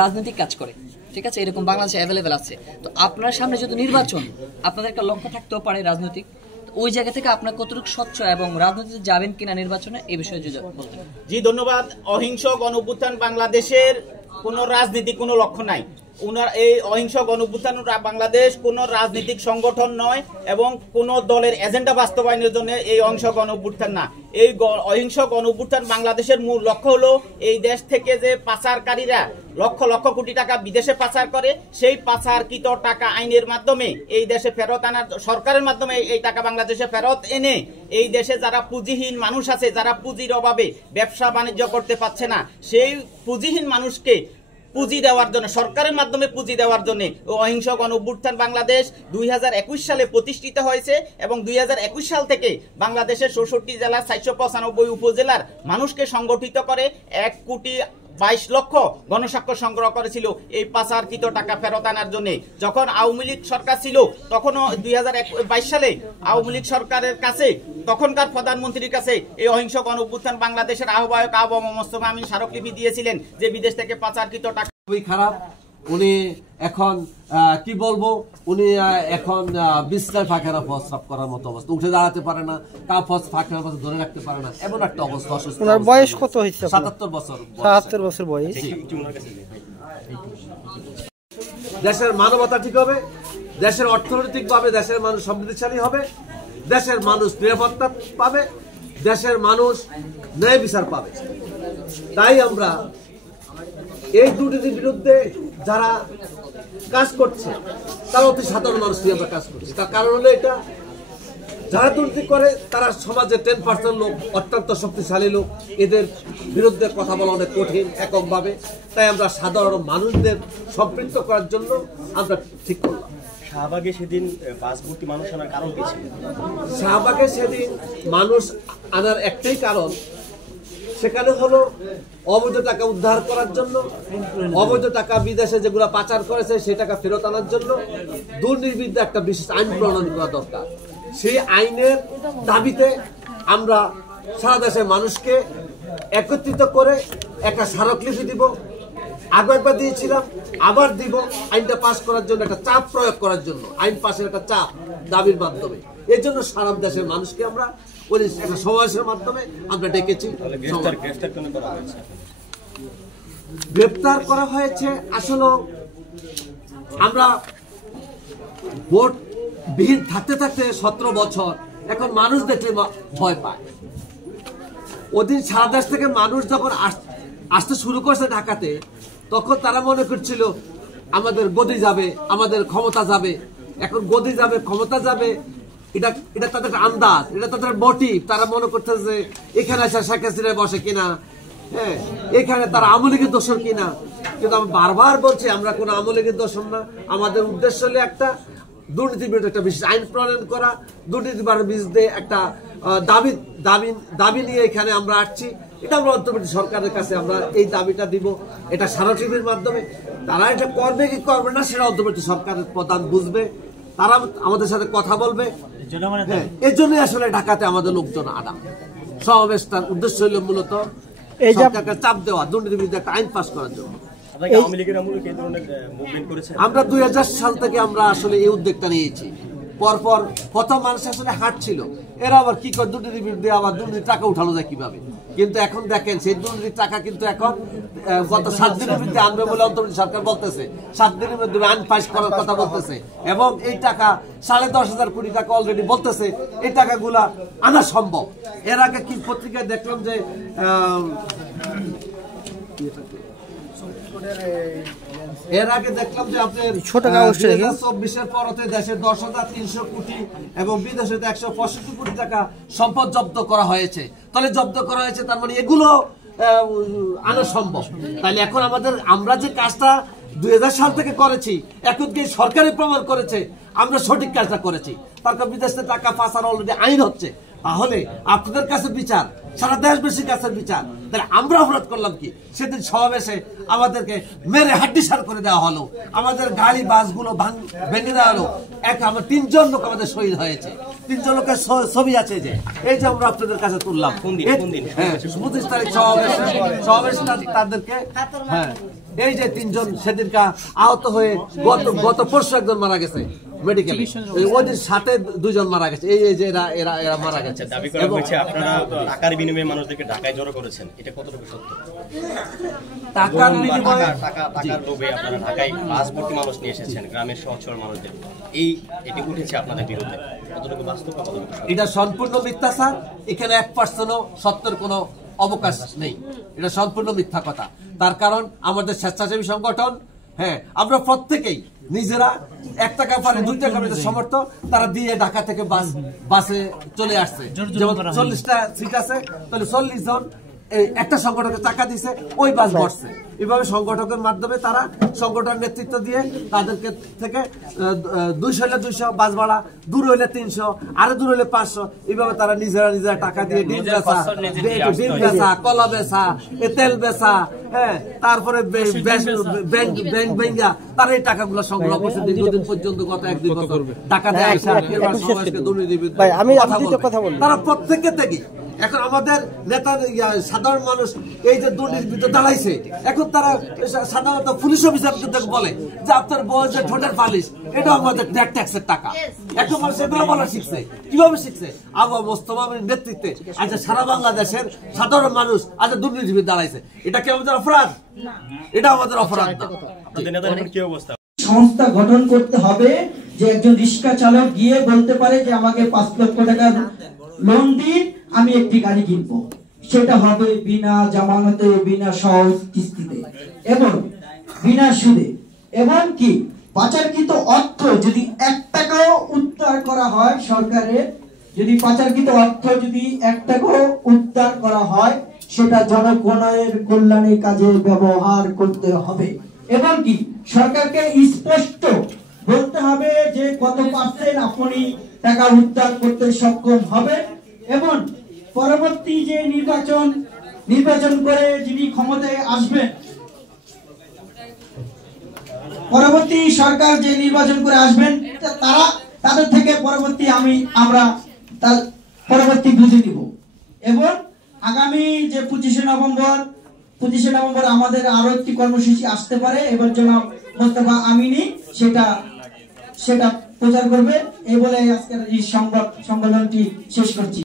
রাজনৈতিক কাজ করে, ঠিক আছে, এরকম বাংলাদেশে অ্যাভেলেবেল আছে। তো আপনার সামনে যদি নির্বাচন, আপনাদের একটা লক্ষ্য থাকতেও পারে রাজনৈতিক, ওই জায়গা থেকে আপনার কতটুকু স্বচ্ছ এবং রাজনীতিতে যাবেন কিনা নির্বাচনে, এই বিষয়ে যদি বলতেন। জি ধন্যবাদ। অহিংস গণঅভ্যুত্থান বাংলাদেশের কোনো রাজনীতিক কোনো লক্ষ্য নাই। উনার এই অহিংস গণঅভ্যুত্থান বাংলাদেশ কোনো রাজনৈতিক সংগঠন নয় এবং কোনো দলের এজেন্ডা বাস্তবায়নের জন্য এই অহিংস গণঅভ্যুত্থান না। এই অহিংস গণঅভ্যুত্থান বাংলাদেশের মূল লক্ষ্য হলো এই দেশ থেকে যে পাচারকারীরা লক্ষ লক্ষ কোটি টাকা বিদেশে পাচার করে, সেই পাচারকৃত টাকা আইনের মাধ্যমে এই দেশে ফেরত আনার, সরকারের মাধ্যমে এই টাকা বাংলাদেশে ফেরত এনে এই দেশে যারা পুঁজিহীন মানুষ আছে, যারা পুঁজির অভাবে ব্যবসা বাণিজ্য করতে পারছে না, সেই পুঁজিহীন মানুষকে পুঁজি দেওয়ার জন্য, সরকারের মাধ্যমে পুঁজি দেওয়ার জন্য অহিংস গণঅভ্যুত্থান বাংলাদেশ 2021 সালে প্রতিষ্ঠিত হয়েছে এবং 2021 সাল থেকে বাংলাদেশের 64 জেলার 495 উপজেলার মানুষকে সংগঠিত করে 1,22,00,000 গণস্বাক্ষর সংগ্রহ করেছিল এই পাচারকৃত টাকা ফেরত আনার জন্য। যখন আওয়ামী লীগ সরকার ছিল তখনও 2022 সালে আওয়ামী লীগ সরকারের কাছে, তখনকার প্রধানমন্ত্রীর কাছে এই অহিংস গণঅভ্যুত্থান বাংলাদেশের আহ্বায়ক আবু মোস্তফা আমিন স্মারকলিপি দিয়েছিলেন যে বিদেশ থেকে পাচারকৃত টাকা। খুবই খারাপ। উনি এখন কি বলবো, উনি এখন বিছনায় ফাঁকেরা প্রস্রাব করার মতো অবস্থা, উঠে দাঁড়াতে পারে না, ফাঁকের অবস্থা ধরে রাখতে পারে না, এমন একটা অবস্থা। অসুস্থ। বয়স কত হয়েছে? 77 বছর। 77 বছর বয়স। দেশের মানবতা ঠিক হবে, দেশের অর্থনৈতিক ভাবে দেশের মানুষ সমৃদ্ধশালী হবে, দেশের মানুষ নিরাপত্তা পাবে, দেশের মানুষ ন্যায় বিচার পাবে। তাই আমরা এই দুর্নীতির বিরুদ্ধে যারা কাজ করছে তারা অতি সাধারণ মানুষ নিয়ে আমরা কাজ করছি। তার কারণ হলো এটা, যারা দুর্নীতি করে তারা সমাজে 10% লোক, অত্যন্ত শক্তিশালী লোক, এদের বিরুদ্ধে কথা বলা অনেক কঠিন এককভাবে। তাই আমরা সাধারণ মানুষদের সম্পৃক্ত করার জন্য আমরা ঠিক করলাম। শাহবাগে সেদিন বাস ভর্তি মানুষ আনার কারণ কি ছিল? শাহবাগে সেদিন মানুষ আনার একটাই কারণ, সেখানে হলো অবৈধ টাকা উদ্ধার করার জন্য, অবৈধ টাকা বিদেশে যেগুলো পাচার করেছে সেই টাকা ফেরত আনার জন্য দুর্নীতির বিরুদ্ধে একটা বিশেষ আইন প্রণয়ন করা দরকার। সেই আইনের দাবিতে আমরা সারা দেশের মানুষকে একত্রিত করে একটা স্মারকলিপি দিব। আগে একবার দিয়েছিলাম, আবার দিব, আইনটা পাস করার জন্য, একটা চাপ প্রয়োগ করার জন্য, আইন পাশের একটা চাপ দাবির মাধ্যমে। এই জন্য সারা দেশের মানুষকে আমরা একটা সমাবেশের মাধ্যমে আমরা ডেকেছি। গ্রেপ্তার করা হয়েছে আসলে আমরা ভোট বিহীন থাকতে থাকতে 17 বছর, এখন মানুষ দেখলে ভয় পায়। ওদিন সারা দেশ থেকে মানুষ যখন আসতে শুরু করছে ঢাকাতে, তখন তারা মনে করছিল আমাদের গদি যাবে, আমাদের ক্ষমতা যাবে। এখন গদি যাবে, ক্ষমতা যাবে, এটা তাদের আন্দাজ, এটা তাদের মোটিভ। তারা মনে করতেছে এখানে এসে শেখ হাসিনা বসে কিনা, হ্যাঁ, এখানে তারা আওয়ামী লীগের দোষর কিনা। কিন্তু আমি বারবার বলছি আমরা কোনো আওয়ামী লীগের দোষর না। আমাদের উদ্দেশ্য হলো একটা দুর্নীতির বিরুদ্ধে একটা বিশেষ আইন প্রণয়ন করা, দুর্নীতির বিরুদ্ধে একটা দাবি নিয়ে এখানে আমরা আসছি। এটা আমরা অন্তর্বর্তী সরকারের কাছে আমরা এই দাবিটা দিব, এটা স্মারকলিপির মাধ্যমে। তারা এটা করবে কি করবে না সেটা অন্তর্বর্তী সরকারের প্রধান বুঝবে, তারা আমাদের সাথে কথা বলবে। এর জন্য আসলে ঢাকাতে আমাদের লোকজন আনা সমাবেশটার উদ্দেশ্য হলো মূলত সরকারকে চাপ দেওয়া, দুর্নীতির বিরুদ্ধে একটা আইন পাস করার জন্য। আমরা 2000 সাল থেকে আমরা আসলে এই উদ্যোগটা নিয়েছি। পরপর প্রথম মানুষ আসলে হাঁটছিল, এরা আবার কি করে দুর্নীতির বিরুদ্ধে আবার দুর্নীতির টাকা উঠানো যায় কিভাবে। কিন্তু এখন দেখেন সেই দুর্নীতির টাকা কিন্তু এখন গত 7 দিনের মধ্যে আনবে বলে অন্তর্বর্তী সরকার বলতেছে। 7 দিনের মধ্যে আইন পাস করার কথা বলতেছে এবং এই টাকা 10.5 কোটি টাকা অলরেডি বলতেছে এই টাকাগুলা আনা সম্ভব। এর আগে কি পত্রিকায় দেখলাম যে আপনার 2024-এর পরতে দেশে 10,300 কোটি এবং বিদেশে 165 কোটি টাকা সম্পদ জব্দ করা হয়েছে। তাহলে জব্দ করা হয়েছে, তার মানে এগুলো আনা সম্ভব। তাহলে এখন আমরা যে কাজটা 2000 সাল থেকে করেছি, এখন কি সরকারি প্রমাণ করেছে আমরা সঠিক কাজটা করেছি। তারপর বিদেশে টাকা পাচার অলরেডি আইন হচ্ছে। তাহলে আপনাদের কাছে বিচার, সারা দেশবাসীর কাছে বিচার। তাহলে আমরা অপরাধ করলাম কি? সেদিন সমাবেশে আমাদেরকে মেরে হাড্ডিসার করে দেওয়া হলো, আমাদের গাড়ি বাসগুলো ভেঙে দেওয়া হলো। আমরা 3 লোক আমাদের শহীদ হয়েছে, 3 লোকের ছবি আছে যে এই যে আমরা আপনাদের কাছে তুললাম। 29 তারিখ সমাবেশ তাদেরকে, হ্যাঁ এই যে 3 জন সেদিনকা আহত হয়ে গত পরশু একজন মারা গেছে মেডিকেলে, ওদের সাথে 2 জন মারা গেছে, এই যে এরা মারা গেছে। দাবি করা হয়েছে আপনারা টাকার বিনিময়ে মানুষদেরকে ঢাকায় জড়ো করেছেন, এটা কতটুকু সত্য? টাকার বিনিময়ে টাকার লোভে আপনারা ঢাকায় বাস ভর্তি মানুষ নিয়ে এসেছেন, গ্রামের সহজ সরল মানুষদের, এটি উঠেছে আপনাদের বিরুদ্ধে, কতটুকু বাস্তব কতটুকু? এটা সম্পূর্ণ মিথ্যা স্যার, এখানে 1% সত্যের কোনো অবকাশ নেই, এটা সম্পূর্ণ মিথ্যা কথা। তার কারণ আমাদের স্বেচ্ছাসেবী সংগঠন, হ্যাঁ, আমরা প্রত্যেকেই নিজেরা 1 টাকা পারে 2 টাকা পেতে সমর্থ, তারা দিয়ে ঢাকা থেকে বাসে চলে আসছে। যেমন 40টা সিট আছে, তাহলে 40 জন একটা সংগঠনকে টাকা দিছে, ওই বাস বসছে। এইভাবে সংগঠকের মাধ্যমে তারা সংগঠন নেতৃত্ব দিয়ে তাদেরকে থেকে 200 হলে 200 বাস ভাড়া, দূর হইলে 300, আরো দূর হইলে 500, এইভাবে তারা নিজেরা টাকা দিয়ে ডিম বেচা, কলা বেচা, তেল বেচা, হ্যাঁ, তারপরে ব্যাংক ভেঙ্গা তারা এই টাকাগুলো সংগ্রহ করছে দীর্ঘদিন পর্যন্ত, গত 1-2 বছর টাকা দেয় সমাজকে দুর্নীতি। তারা প্রত্যেকে থেকে এখন আমাদের নেতা সাধারণ মানুষ এই যে দুর্নীতিতে দাঁড়াইছে, এখন তারা সাধারণত পুলিশ অফিসারকে বলে যে আপনার বয়স যে ঠোঁটের পালিশ, এটা আমাদের ট্যাক্সের টাকা। এখন মানুষ এগুলো বলা শিখছে, কিভাবে শিখছে? আবু মোস্তফার নেতৃত্বে আজ সারা বাংলাদেশের সাধারণ মানুষ আজ দুর্নীতিতে দাঁড়াইছে, এটা কি আমাদের অপরাধ? এটা আমাদের অপরাধ না। কি অবস্থা? সংস্থা গঠন করতে হবে যে একজন রিক্সা চালক গিয়ে বলতে পারে যে আমাকে 5 লক্ষ টাকা লোন দিন, আমি একটি গাড়ি কিনবো, সেটা হবে বিনা জামানতে, বিনা সহজ কিস্তিতে এবং বিনা সুদে। এবং কি পাচারকৃত অর্থ যদি 1 টাকাও উদ্ধার করা হয় সরকারের, যদি পাচারকৃত অর্থ যদি 1 টাকাও উদ্ধার করা হয়, সেটা জনগণের কল্যাণের কাজে ব্যবহার করতে হবে। এবং কি সরকারকে স্পষ্ট বলতে হবে যে কত % আপনি টাকা উদ্ধার করতে সক্ষম হবে। এবং পরবর্তী যে নির্বাচন করে যিনি ক্ষমতায় আসবেন, পরবর্তী সরকার যে নির্বাচন করে আসবেন, তাদের থেকে আমরা তার পরবর্তী বুঝে নিব। এবং আগামী যে 25শে নভেম্বর আমাদের আরো একটি কর্মসূচি আসতে পারে, এবার জনাব মোস্তফা আমিনী সেটা প্রচার করবে। এই বলে আজকের এই সংবাদ সম্মেলনটি শেষ করছি।